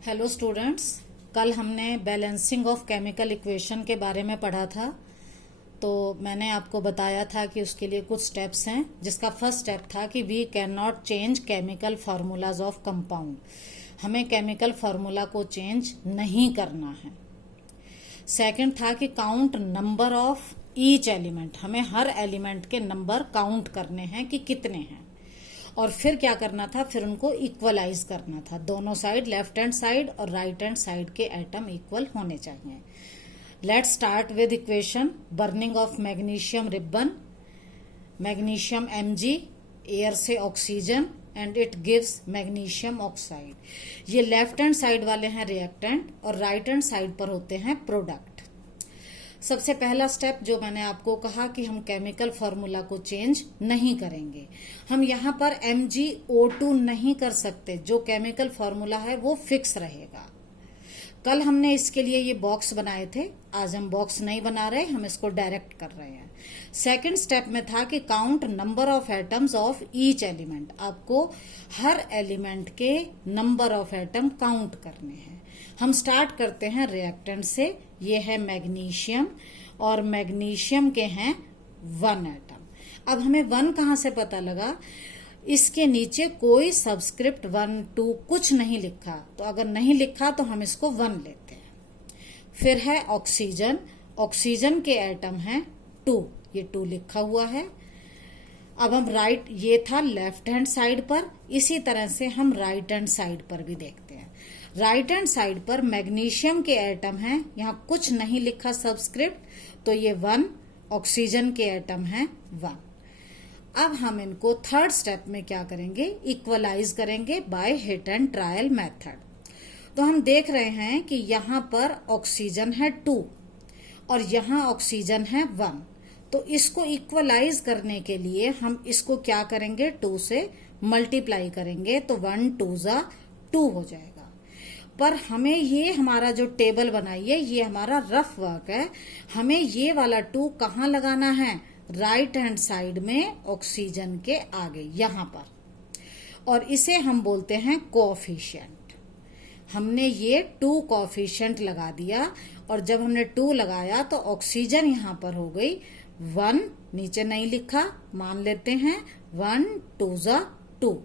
Hello students, कल हमने balancing of chemical equation के बारे में पढ़ा था। तो मैंने आपको बताया था कि उसके लिए कुछ स्टेप्स हैं, जिसका फर्स्ट स्टेप था कि we can not change chemical formulas of compound. हमें केमिकल फार्मूला को चेंज नहीं करना है। सेकंड था कि count number of each element, हमें हर एलिमेंट के नंबर काउंट करने हैं कि कितने हैं। और फिर क्या करना था, फिर उनको इक्वलाइज करना था। दोनों साइड, लेफ्ट हैंड साइड और राइट हैंड साइड के एटम इक्वल होने चाहिए। Let's start with equation. Burning of magnesium ribbon, magnesium Mg, air से oxygen and it gives magnesium oxide. ये लेफ्ट हैंड साइड वाले हैं रिएक्टेंट और राइट हैंड साइड पर होते हैं प्रोडक्ट। सबसे पहला स्टेप जो मैंने आपको कहा कि हम केमिकल फॉर्मूला को चेंज नहीं करेंगे। हम यहाँ पर MgO2 नहीं कर सकते। जो केमिकल फॉर्मूला है वो फिक्स रहेगा। कल हमने इसके लिए ये बॉक्स बनाए थे, आज हम बॉक्स नहीं बना रहे, हम इसको डायरेक्ट कर रहे हैं। सेकंड स्टेप में था कि count number of atoms of each element. आपको हर एलिमेंट के नंबर ऑफ एटम काउंट करने हैं। हम स्टार्ट करते हैं रिएक्टेंट से। ये है मैग्नीशियम और मैग्नीशियम के हैं 1 एटम। अब हमें 1 कहाँ से पता लगा? इसके नीचे कोई सबस्क्रिप्ट 1, 2 कुछ नहीं लिखा। तो अगर नहीं लिखा तो हम इसको 1 लेते हैं। फिर है ऑक्सीजन। ऑक्सीजन के एटम हैं 2, ये 2 लिखा हुआ है। अब हम राइट, ये था लेफ्ट हैंड साइड पर, इसी तरह से हम राइट हैंड साइड पर भी देखते हैं। राइट हैंड साइड पर मैग्नीशियम के एटम हैं, यहाँ कुछ नहीं लिखा सबस्क्रिप्ट, तो ये 1। ऑक्सीजन के एटम हैं 1। अब हम इनको थर्ड स्टेप में क्या करेंगे? इक्वलाइज करेंगे by hit and trial method. तो हम देख रहे हैं कि यहाँ पर ऑक्सीजन है 2 और यहाँ ऑक्सीजन है 1। तो इसको इक्वलाइज करने के लिए हम इसको क्या करेंगे? 2 से मल्टीप्लाई करेंगे, तो 1 2 ज़ा 2 हो जाएगा। पर हमें ये हमारा जो टेबल बनाइए, ये हमारा रफ वर्क है। हमें ये वाला 2 कहाँ लगाना है? राइट हैंड साइड में ऑक्सीजन के आगे, यहाँ पर। और इसे हम बोलते हैं कोएफिशिएंट। हमने ये 2 कोएफिशिएंट लगा दिया और जब हमने 2 लगाया तो ऑक्सीजन यहाँ पर हो गई 1, नीचे नहीं लिखा, मान लेते हैं 1 2 ज़ा 2।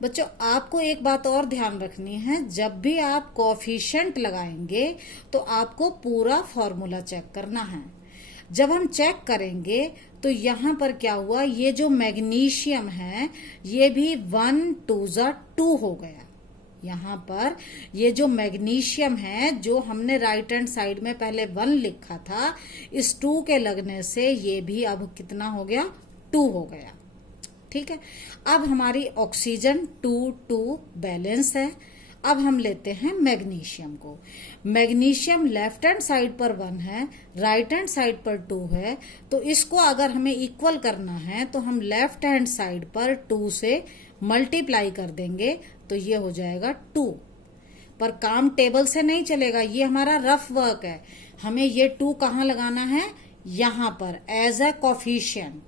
बच्चों, आपको एक बात और ध्यान रखनी है, जब भी आप कोएफिशिएंट लगाएंगे तो आपको पूरा फॉर्मूला चेक करना है। जब हम चेक करेंगे तो यहाँ पर क्या हुआ, ये जो मैग्नीशियम है ये भी 1 2 ज़ा 2 हो गया। यहाँ पर ये जो मैग्नीशियम है, जो हमने राइट हैंड साइड में पहले 1 लिखा था, इस 2 के लगने से ये भी अब कितना हो गया? 2 हो गया। ठीक है। अब हमारी ऑक्सीजन 2 2 बैलेंस है। अब हम लेते हैं मैग्नीशियम को। मैग्नीशियम लेफ्ट हैंड साइड पर 1 है, राइट हैंड साइड पर 2 है। तो इसको अगर हमें इक्वल करना है तो हम लेफ्ट हैंड साइड पर 2 से मल्टीप्लाई कर देंगे, तो ये हो जाएगा 2। पर काम टेबल से नहीं चलेगा, ये हमारा रफ वर्क है। हमें ये 2 कहाँ लगाना है? यहाँ पर एज ए कोएफिशिएंट।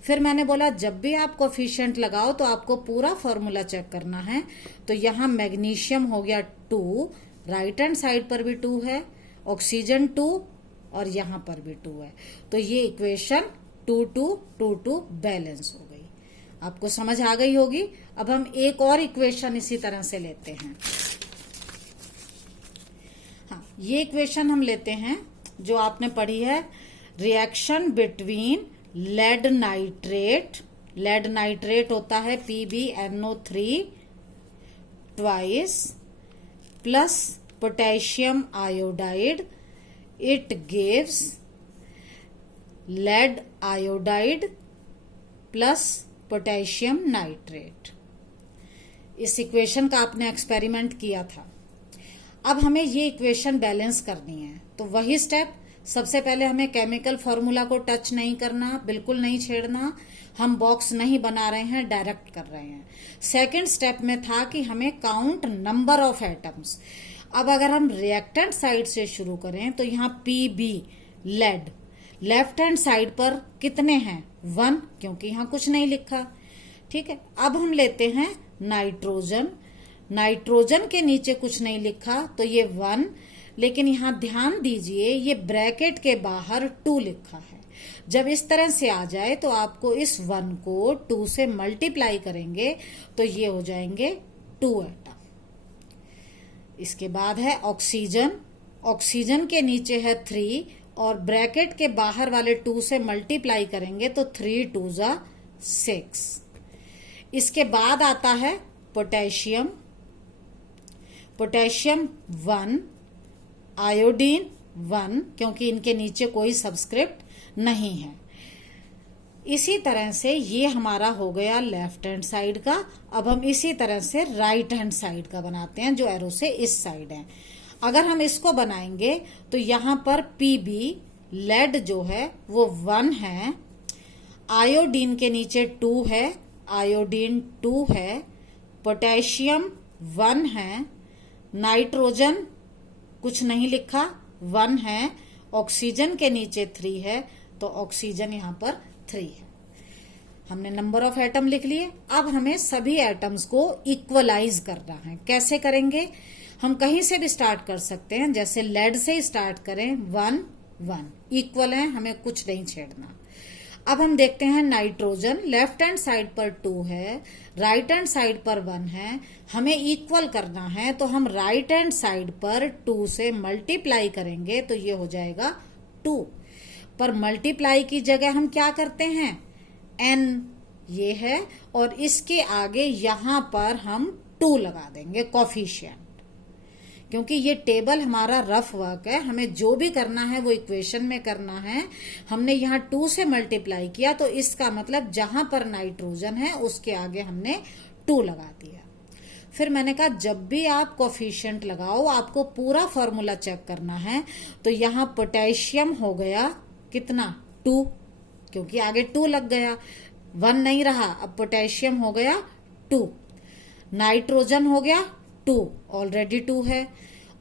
फिर मैंने बोला जब भी आप कोएफिशिएंट लगाओ तो आपको पूरा फॉर्मूला चेक करना है। तो यहाँ मैग्नीशियम हो गया 2, राइट हैंड साइड पर भी 2 है, ऑक्सीजन 2 और यहाँ पर भी 2 है। तो ये इक्वेशन 2 2 2 2 बैलेंस हो गई। आपको समझ आ गई होगी। अब हम एक और इक्वेशन इसी तरह से लेते हैं। हाँ, ये इक्वेशन हम लेते हैं जो आपने पढ़ी है, reaction between lead nitrate. Lead nitrate होता है PbNO3 twice plus potassium iodide, it gives lead iodide plus potassium nitrate. इस इक्वेशन का आपने एक्सपेरिमेंट किया था। अब हमें ये इक्वेशन बैलेंस करनी है। तो वही स्टेप, सबसे पहले हमें केमिकल फॉर्मूला को टच नहीं करना, बिल्कुल नहीं छेड़ना। हम बॉक्स नहीं बना रहे हैं, डायरेक्ट कर रहे हैं। सेकंड स्टेप में था कि हमें काउंट नंबर ऑफ एटम्स। अब अगर हम रिएक्टेंट साइड से शुरू करें तो यहाँ Pb lead, left hand side पर कितने हैं? 1, क्योंकि यहाँ कुछ नहीं लिखा। ठीक है। अब हम लेते हैं नाइट्रोजन। नाइट्रोजन के नीचे कुछ नहीं लिखा तो ये 1, लेकिन यहां ध्यान दीजिए ये ब्रैकेट के बाहर 2 लिखा है। जब इस तरह से आ जाए तो आपको इस 1 को 2 से मल्टीप्लाई करेंगे तो ये हो जाएंगे 2 एटम। इसके बाद है ऑक्सीजन। ऑक्सीजन के नीचे है 3 और ब्रैकेट के बाहर वाले 2 से मल्टीप्लाई करेंगे तो 3 2 जा 6। इसके बाद आता है पोटेशियम। पोटेशियम 1, आयोडीन 1, क्योंकि इनके नीचे कोई सबस्क्रिप्ट नहीं है। इसी तरह से ये हमारा हो गया लेफ्ट हैंड साइड का। अब हम इसी तरह से राइट हैंड साइड का बनाते हैं, जो एरो से इस साइड है। अगर हम इसको बनाएंगे तो यहां पर Pb लेड जो है वो 1 है, आयोडीन के नीचे 2 है, आयोडीन 2 है, पोटेशियम 1 है, नाइट्रोजन कुछ नहीं लिखा 1 है, ऑक्सीजन के नीचे 3 है तो ऑक्सीजन यहां पर 3 है। हमने नंबर ऑफ एटम लिख लिए। अब हमें सभी एटम्स को इक्वलाइज करना है। कैसे करेंगे? हम कहीं से भी स्टार्ट कर सकते हैं, जैसे लेड से स्टार्ट करें, 1 1 इक्वल है, हमें कुछ नहीं छेड़ना। अब हम देखते हैं नाइट्रोजन लेफ्ट हैंड साइड पर 2 है, राइट हैंड साइड पर 1 है, हमें इक्वल करना है तो हम राइट हैंड साइड पर 2 से मल्टीप्लाई करेंगे तो ये हो जाएगा 2। पर मल्टीप्लाई की जगह हम क्या करते हैं, n ये है और इसके आगे यहां पर हम 2 लगा देंगे कोफिशिएंट, क्योंकि ये टेबल हमारा रफ वर्क है, हमें जो भी करना है वो इक्वेशन में करना है। हमने यहाँ 2 से मल्टीप्लाई किया तो इसका मतलब जहां पर नाइट्रोजन है उसके आगे हमने 2 लगा दिया। फिर मैंने कहा जब भी आप कोफिशिएंट लगाओ आपको पूरा फॉर्मूला चेक करना है। तो यहाँ पोटेशियम हो गया कितना, 2, क्योंकि आगे 2 लग गया, 1 नहीं रहा, अब पोटेशियम हो गया 2, नाइट्रोजन हो गया 2, ऑलरेडी 2 है।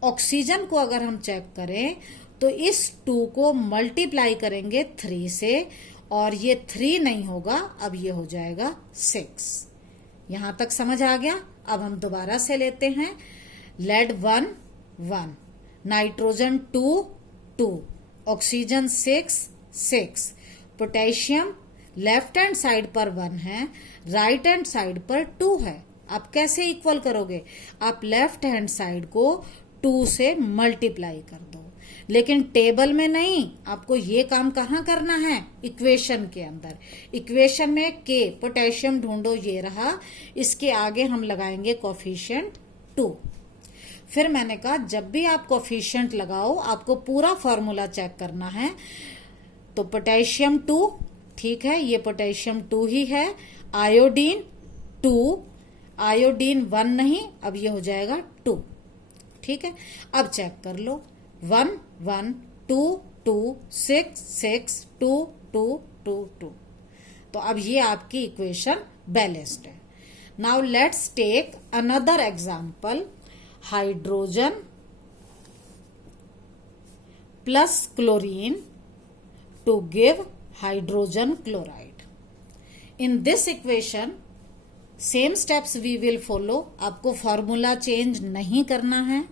ऑक्सीजन को अगर हम चेक करें तो इस 2 को मल्टीप्लाई करेंगे 3 से और ये 3 नहीं होगा, अब ये हो जाएगा 6। यहां तक समझ आ गया? अब हम दोबारा से लेते हैं। Lead 1 1, nitrogen 2 2, oxygen 6 6, potassium left hand side पर 1 है, राइट हैंड साइड पर 2 है। आप कैसे इक्वल करोगे? आप लेफ्ट हैंड साइड को 2 से मल्टीप्लाई कर दो, लेकिन टेबल में नहीं, आपको ये काम कहाँ करना है, इक्वेशन के अंदर। इक्वेशन में के पोटेशियम ढूंढो, ये रहा, इसके आगे हम लगाएंगे कोफिशिएंट 2। फिर मैंने कहा जब भी आप कोफिशिएंट लगाओ आपको पूरा फॉर्मूला चेक करना है। तो पोटेशियम 2, ठीक है, ये पोटेशियम 2 ही है, आयोडीन 2, आयोडीन 1 नहीं, अब ये हो जाएगा 2, ठीक है। अब चेक कर लो, 1 1 2 2 6 6 2 2 2 2। तो अब ये आपकी इक्वेशन बैलेंस्ड है। Now let's take another example, hydrogen plus chlorine to give hydrogen chloride. In this equation same steps we will follow. आपको फॉर्मूला चेंज नहीं करना है,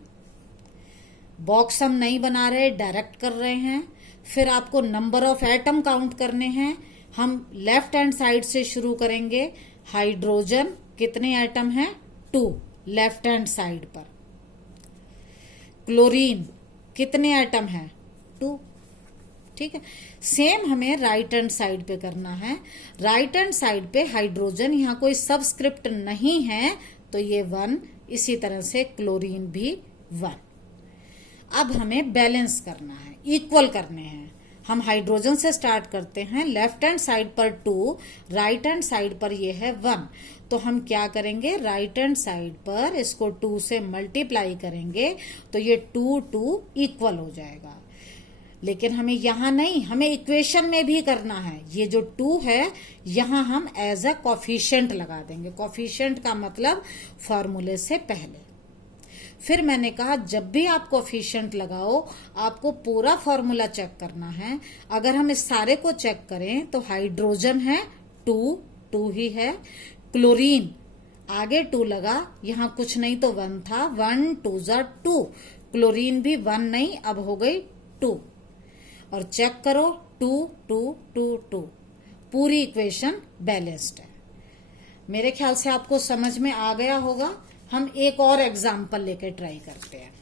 बॉक्स हम नहीं बना रहे, डायरेक्ट कर रहे हैं। फिर आपको नंबर ऑफ एटम काउंट करने हैं। हम लेफ्ट हैंड साइड से शुरू करेंगे। हाइड्रोजन कितने एटम हैं, 2 लेफ्ट हैंड साइड पर। क्लोरीन कितने एटम हैं, 2, ठीक है। सेम हमें राइट हैंड साइड पे करना है। राइट हैंड साइड पे हाइड्रोजन, यहाँ कोई सबस्क्रिप्ट नहीं है तो ये 1, इसी तरह से क्लोरीन भी 1। अब हमें बैलेंस करना है, इक्वल करने हैं। हम हाइड्रोजन से स्टार्ट करते हैं, लेफ्ट हैंड साइड पर 2, राइट हैंड साइड पर ये है 1। तो हम क्या करेंगे, राइट हैंड साइड पर इसको 2 से मल्टीप्लाई करेंगे तो ये 2 2 इक्वल हो जाएगा। लेकिन हमें यहां नहीं, हमें इक्वेशन में भी करना है। ये जो 2 है यहां हम एज अ कोफिशिएंट लगा देंगे। कोफिशिएंट का मतलब फॉर्मूले से पहले। फिर मैंने कहा जब भी आप कोफिशिएंट लगाओ आपको पूरा फॉर्मूला चेक करना है। अगर हम इस सारे को चेक करें तो हाइड्रोजन है 2 2 ही है, क्लोरीन आगे 2 लगा, यहां कुछ नहीं तो 1 था, 1 2 जा 2, क्लोरीन भी 1 नहीं, अब हो गई 2। और चेक करो 2 2 2 2, पूरी इक्वेशन बैलेंस्ड है। मेरे ख्याल से आपको समझ में आ गया होगा। हम एक और एग्जाम्पल लेके ट्राई करते हैं।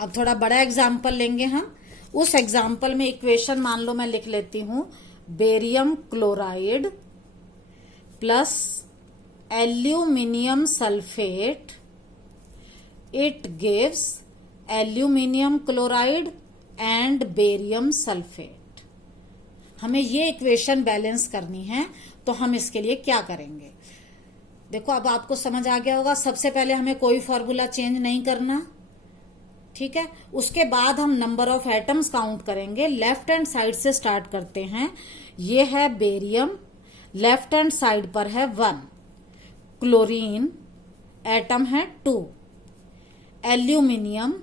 अब थोड़ा बड़ा एग्जाम्पल लेंगे हम। उस एग्जाम्पल में इक्वेशन मान लो मैं लिख लेती हूं, barium chloride plus aluminium sulphate, it gives aluminium chloride and barium sulphate. हमें ये इक्वेशन बैलेंस करनी है, तो हम इसके लिए क्या करेंगे? देखो अब आपको समझ आ गया होगा। सबसे पहले हमें कोई फॉर्मूला चेंज नहीं करना, ठीक है। उसके बाद हम नंबर ऑफ एटम्स काउंट करेंगे। लेफ्ट हैंड साइड से स्टार्ट करते हैं। ये है बेरियम, लेफ्ट हैंड साइड पर है 1, क्लोरीन एटम है 2, एल्यूमिनियम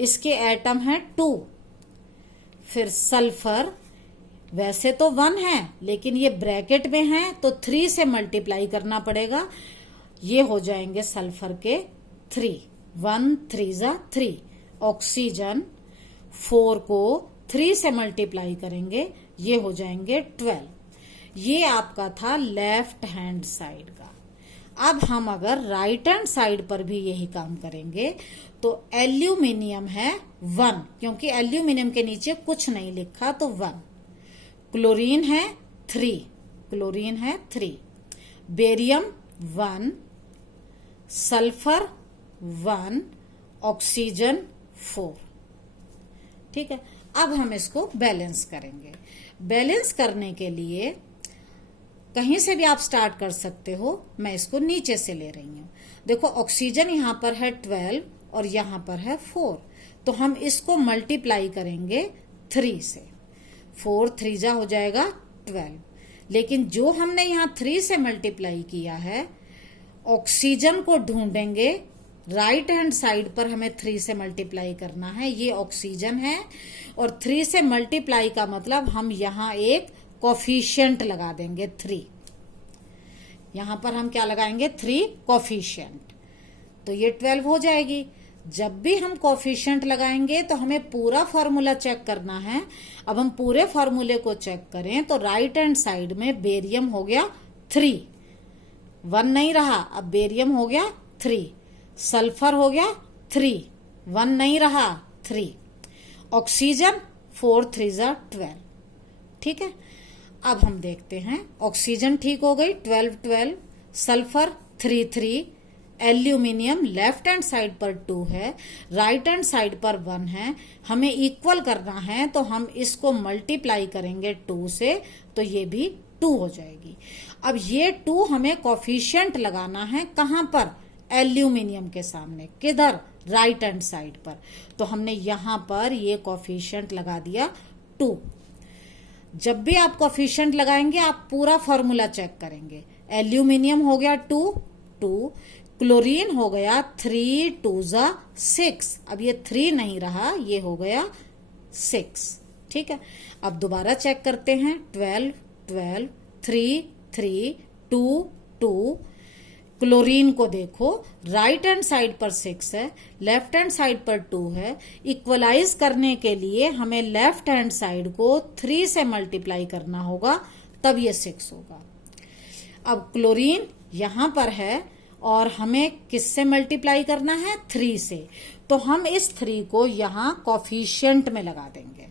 इसके एटम है 2, फिर सल्फर वैसे तो 1 है लेकिन ये ब्रैकेट में है तो 3 से मल्टीप्लाई करना पड़ेगा, ये हो जाएंगे सल्फर के 3, 1 3 जा 3। ऑक्सीजन 4 को 3 से मल्टीप्लाई करेंगे, ये हो जाएंगे 12। ये आपका था लेफ्ट हैंड साइड का। अब हम अगर राइट हैंड साइड पर भी यही काम करेंगे तो एल्यूमिनियम है 1, क्योंकि एल्यूमिनियम के नीचे कुछ नहीं लिखा तो 1, क्लोरीन है 3, क्लोरीन है 3, बेरियम 1, सल्फर 1, ऑक्सीजन 4। ठीक है। अब हम इसको बैलेंस करेंगे। बैलेंस करने के लिए कहीं से भी आप स्टार्ट कर सकते हो, मैं इसको नीचे से ले रही हूं। देखो ऑक्सीजन यहां पर है 12 और यहां पर है 4, तो हम इसको मल्टीप्लाई करेंगे 3 से। 4 3 जा हो जाएगा 12, लेकिन जो हमने यहां 3 से मल्टीप्लाई किया है, ऑक्सीजन को ढूंढेंगे राइट हैंड साइड पर, हमें 3 से मल्टीप्लाई करना है। ये ऑक्सीजन है और 3 से मल्टीप्लाई का मतलब हम यहां एक कोफिशिएंट लगा देंगे 3। यहां पर हम क्या लगाएंगे? 3 कोफिशिएंट, तो ये 12 हो जाएगी। जब भी हम कोफिशिएंट लगाएंगे तो हमें पूरा फॉर्मूला चेक करना है। अब हम पूरे फॉर्मूले को चेक करें तो राइट हैंड साइड में बेरियम हो गया 3, 1 नहीं रहा, अब बेरियम हो गया 3, सल्फर हो गया 3, 1 नहीं रहा 3, ऑक्सीजन 4 3 जा 12। ठीक है। अब हम देखते हैं, ऑक्सीजन ठीक हो गई 12 12, sulphur 3 3, aluminium left hand side पर 2 है, राइट हैंड साइड पर 1 है। हमें इक्वल करना है तो हम इसको मल्टीप्लाई करेंगे 2 से, तो ये भी 2 हो जाएगी। अब ये 2 हमें कोफिशिएंट लगाना है, कहां पर? एल्यूमिनियम के सामने। किधर? राइट हैंड साइड पर। तो हमने यहां पर ये कोफिशिएंट लगा दिया 2। जब भी आप कोफिशिएंट लगाएंगे आप पूरा फॉर्मूला चेक करेंगे। एल्यूमिनियम हो गया 2 2, क्लोरीन हो गया 3 2 जा 6, अब ये 3 नहीं रहा, ये हो गया 6। ठीक है। अब दोबारा चेक करते हैं, 12 12, 3 3, 2 2, क्लोरीन को देखो राइट हैंड साइड पर 6 है, लेफ्ट हैंड साइड पर 2 है। इक्वलाइज करने के लिए हमें लेफ्ट हैंड साइड को 3 से मल्टीप्लाई करना होगा, तब ये 6 होगा। अब क्लोरीन यहां पर है और हमें किससे मल्टीप्लाई करना है? 3 से, तो हम इस 3 को यहां कोफिशिएंट में लगा देंगे।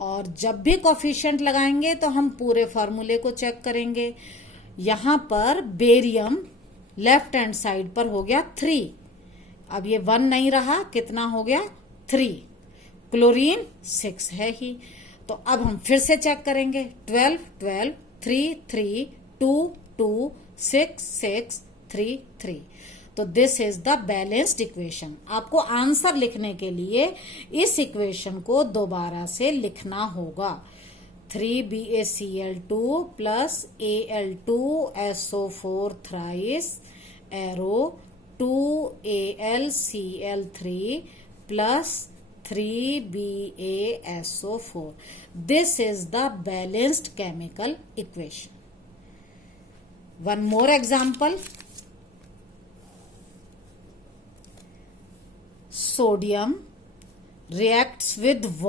और जब भी कोफिशिएंट लगाएंगे तो हम पूरे फॉर्मूले को चेक करेंगे। यहां पर बेरियम लेफ्ट हैंड साइड पर हो गया 3, अब ये 1 नहीं रहा, कितना हो गया? 3, क्लोरीन 6 है ही। तो अब हम फिर से चेक करेंगे, 12 12, 3 3, 2 2, 6 6, 3 3। तो this is the balanced equation. आपको आंसर लिखने के लिए इस इक्वेशन को दोबारा से लिखना होगा। 3BaCl2 plus Al2SO4 thrice arrow 2AlCl3 plus 3BaSO4. This is the balanced chemical equation. One more example. Sodium reacts with